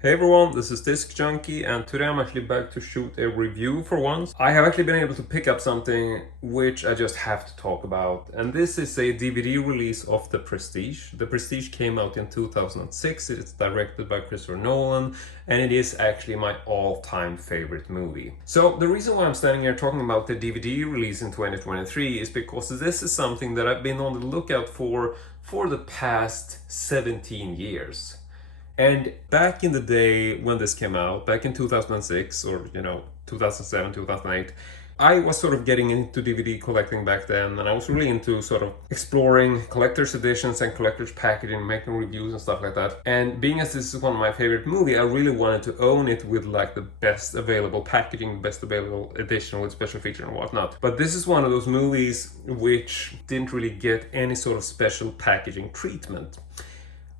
Hey everyone, this is Disc Junkie, and today I'm actually back to shoot a review for once. I have actually been able to pick up something which I just have to talk about, and this is a DVD release of The Prestige. The Prestige came out in 2006, it is directed by Christopher Nolan, and it is actually my all-time favorite movie. So the reason why I'm standing here talking about the DVD release in 2023 is because this is something that I've been on the lookout for the past 17 years. And back in the day when this came out, back in 2006 or 2007, 2008, I was sort of getting into DVD collecting back then, and I was really into sort of exploring collector's editions and collector's packaging, making reviews and stuff like that. And being as this is one of my favorite movies, I really wanted to own it with like the best available packaging, best available edition with special feature and whatnot. But this is one of those movies which didn't really get any sort of special packaging treatment,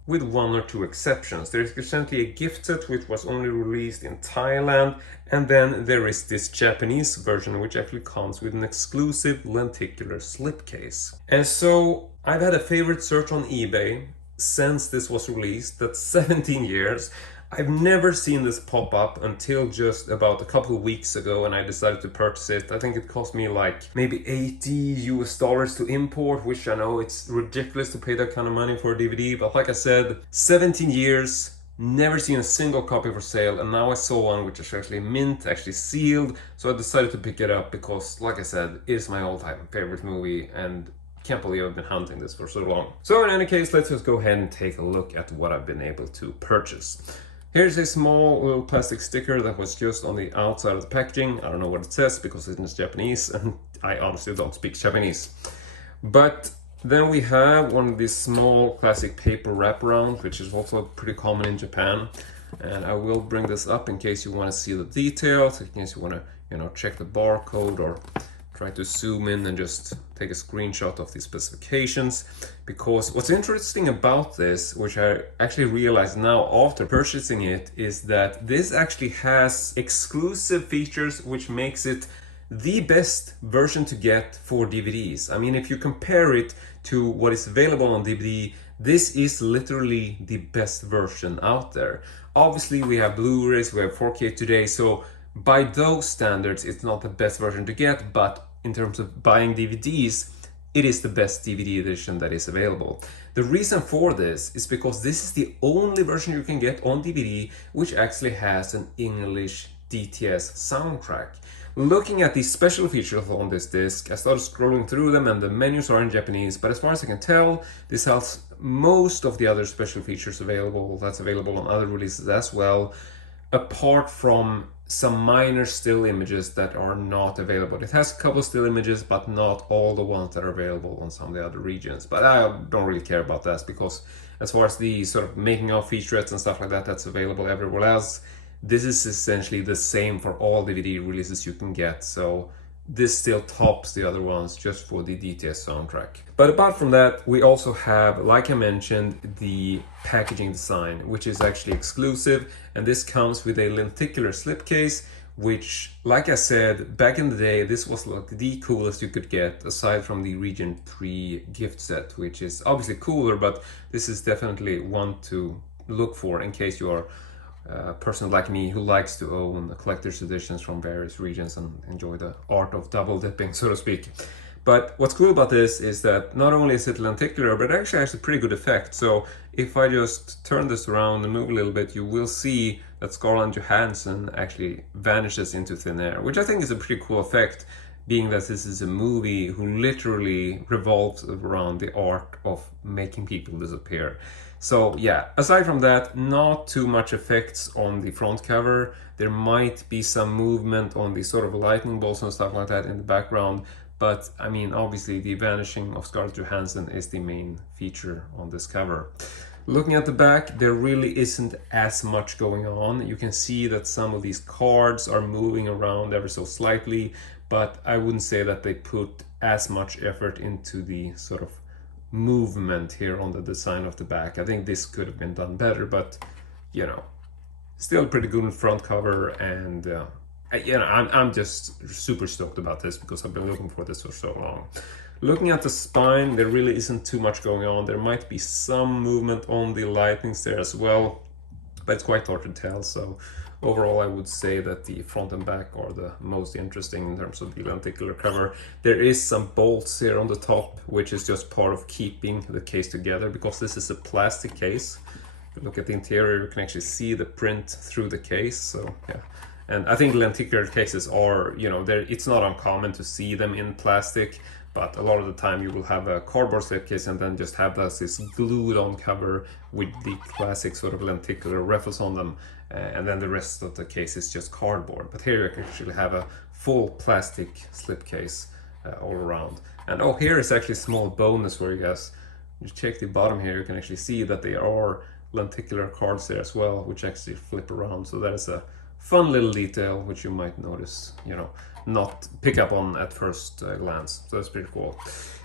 with one or two exceptions. There is essentially a gift set which was only released in Thailand, and then there is this Japanese version which actually comes with an exclusive lenticular slipcase. And so I've had a favorite search on eBay since this was released, that's 17 years. I've never seen this pop up until just about a couple of weeks ago, and I decided to purchase it. I think it cost me like maybe $80 to import, which I know it's ridiculous to pay that kind of money for a DVD, but like I said, 17 years, never seen a single copy for sale, and now I saw one which is actually mint, actually sealed, so I decided to pick it up because, like I said, it is my all-time favorite movie, and can't believe I've been hunting this for so long. So in any case, let's just go ahead and take a look at what I've been able to purchase. Here's a small little plastic sticker that was just on the outside of the packaging. I don't know what it says because it's Japanese and I honestly don't speak Japanese. But then we have one of these small classic paper wraparounds, which is also pretty common in Japan. And I will bring this up in case you want to see the details, in case you want to, check the barcode or try to zoom in and just take a screenshot of the specifications. Because what's interesting about this, which I actually realized now after purchasing it, is that this actually has exclusive features which makes it the best version to get for DVDs. I mean, if you compare it to what is available on DVD, this is literally the best version out there. Obviously, we have Blu-rays, we have 4K today, so by those standards, it's not the best version to get, but in terms of buying DVDs, it is the best DVD edition that is available. The reason for this is because this is the only version you can get on DVD which actually has an English DTS soundtrack. Looking at the special features on this disc, I started scrolling through them and the menus are in Japanese, but as far as I can tell, this has most of the other special features available, that's available on other releases as well, apart from some minor still images that are not available. It has a couple still images, but not all the ones that are available on some of the other regions. But I don't really care about that because as far as the sort of making of featurettes and stuff like that, that's available everywhere else. This is essentially the same for all DVD releases you can get. So this still tops the other ones just for the DTS soundtrack. But apart from that, we also have, like I mentioned, the packaging design, which is actually exclusive, and this comes with a lenticular slipcase, which, like I said, back in the day, this was like the coolest you could get, aside from the Region 3 gift set, which is obviously cooler, but this is definitely one to look for in case you are a person like me who likes to own the collector's editions from various regions and enjoy the art of double dipping, so to speak. But what's cool about this is that not only is it lenticular, but it actually has a pretty good effect. So if I just turn this around and move a little bit, you will see that Scarlett Johansson actually vanishes into thin air, which I think is a pretty cool effect, being that this is a movie who literally revolves around the art of making people disappear. So yeah, aside from that, not too much effects on the front cover. There might be some movement on the sort of lightning bolts and stuff like that in the background, but I mean, obviously the vanishing of Scarlett Johansson is the main feature on this cover. Looking at the back, there really isn't as much going on. You can see that some of these cards are moving around ever so slightly, but I wouldn't say that they put as much effort into the sort of movement here on the design of the back. I think this could have been done better, but still pretty good front cover, and I'm just super stoked about this because I've been looking for this for so long. Looking at the spine, there really isn't too much going on. There might be some movement on the lightnings there as well, but it's quite hard to tell. So overall, I would say that the front and back are the most interesting in terms of the lenticular cover. There is some bolts here on the top, which is just part of keeping the case together, because this is a plastic case. If you look at the interior, you can actually see the print through the case. So yeah, and I think lenticular cases are, you know, it's not uncommon to see them in plastic, but a lot of the time you will have a cardboard slipcase and then just have this glued on cover with the classic sort of lenticular ruffles on them, and then the rest of the case is just cardboard. But here you can actually have a full plastic slipcase all around. And oh, here is actually a small bonus for you guys. You check the bottom here, you can actually see that there are lenticular cards there as well, which actually flip around. So that is a fun little detail which you might notice, you know, not pick up on at first glance. So that's pretty cool.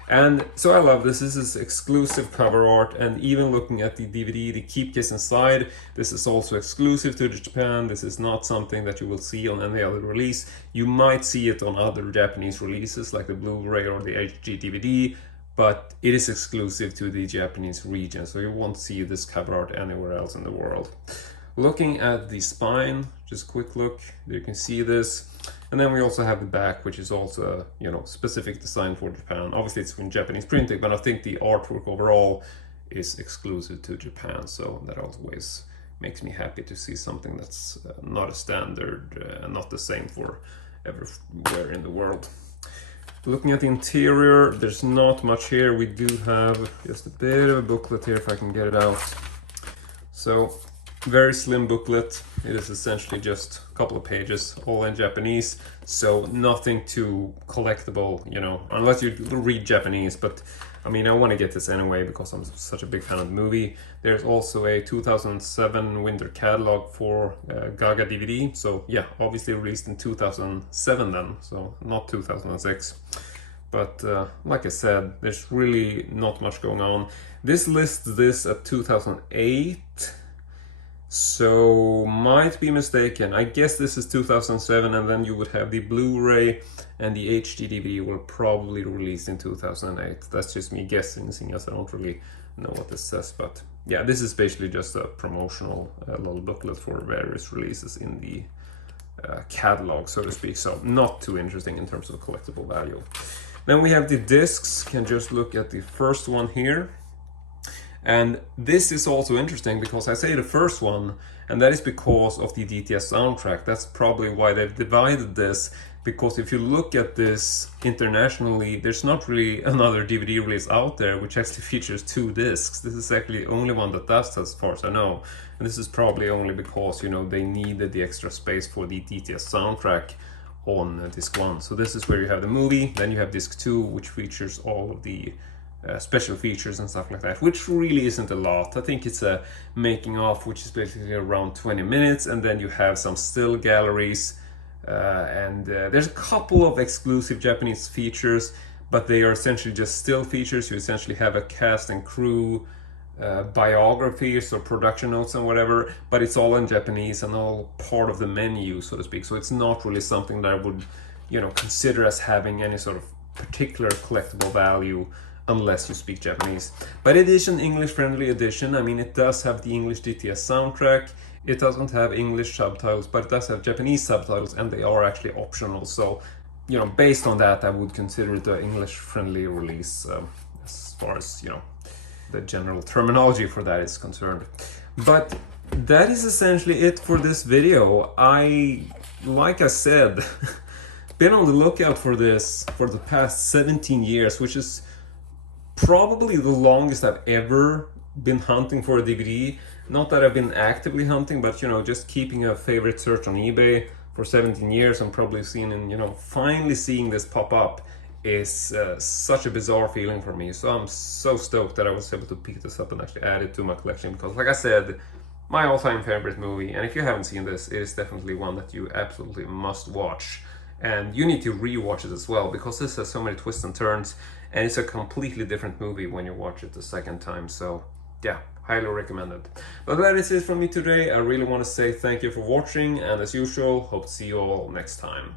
And so I love this. This is exclusive cover art, and even looking at the DVD, the keep case inside, this is also exclusive to Japan. This is not something that you will see on any other release. You might see it on other Japanese releases like the Blu-ray or the HD DVD, but it is exclusive to the Japanese region, so you won't see this cover art anywhere else in the world. Looking at the spine, just a quick look, you can see this. And then we also have the back, which is also a, you know, specific design for Japan. Obviously it's in Japanese printing, but I think the artwork overall is exclusive to Japan, so that always makes me happy to see something that's not a standard and not the same for everywhere in the world. Looking at the interior, there's not much here. We do have just a bit of a booklet here, if I can get it out. So very slim booklet. It is essentially just a couple of pages, all in Japanese, so nothing too collectible, you know, unless you read Japanese. But I mean, I want to get this anyway because I'm such a big fan of the movie. There's also a 2007 winter catalog for Gaga DVD. So yeah, obviously released in 2007 then, so not 2006. But like I said, there's really not much going on. This lists this at 2008. So might be mistaken. I guess this is 2007, and then you would have the Blu-ray and the HD DVD were probably released in 2008. That's just me guessing, seeing as I don't really know what this says. But yeah, this is basically just a promotional little booklet for various releases in the catalog, so to speak. So not too interesting in terms of collectible value. Then we have the discs. Can just look at the first one here. And this is also interesting because I say the first one, and that is because of the DTS soundtrack. That's probably why they've divided this, because if you look at this internationally, there's not really another DVD release out there which actually features 2 discs. This is actually the only one that does, as far as I know. And this is probably only because, you know, they needed the extra space for the DTS soundtrack on disc 1. So this is where you have the movie, then you have disc 2, which features all of the special features and stuff like that, which really isn't a lot. I think it's a making of, which is basically around 20 minutes, and then you have some still galleries, and there's a couple of exclusive Japanese features, but they are essentially just still features. You essentially have a cast and crew biographies or production notes and whatever, but it's all in Japanese and all part of the menu, so to speak. So it's not really something that I would, you know, consider as having any sort of particular collectible value unless you speak Japanese. But it is an English-friendly edition. I mean, it does have the English DTS soundtrack. It doesn't have English subtitles, but it does have Japanese subtitles, and they are actually optional. So, you know, based on that, I would consider it an English-friendly release, as far as, you know, the general terminology for that is concerned. But that is essentially it for this video. Like I said, been on the lookout for this for the past 17 years, which is probably the longest I've ever been hunting for a DVD. Not that I've been actively hunting, but, you know, just keeping a favorite search on eBay for 17 years and probably seeing, and, you know, finally seeing this pop up is such a bizarre feeling for me. So I'm so stoked that I was able to pick this up and actually add it to my collection, because, like I said, my all-time favorite movie, and if you haven't seen this, it is definitely one that you absolutely must watch. And you need to re-watch it as well, because this has so many twists and turns, and it's a completely different movie when you watch it the second time. So yeah, highly recommended. But that is it from me today. I really want to say thank you for watching, and as usual, hope to see you all next time.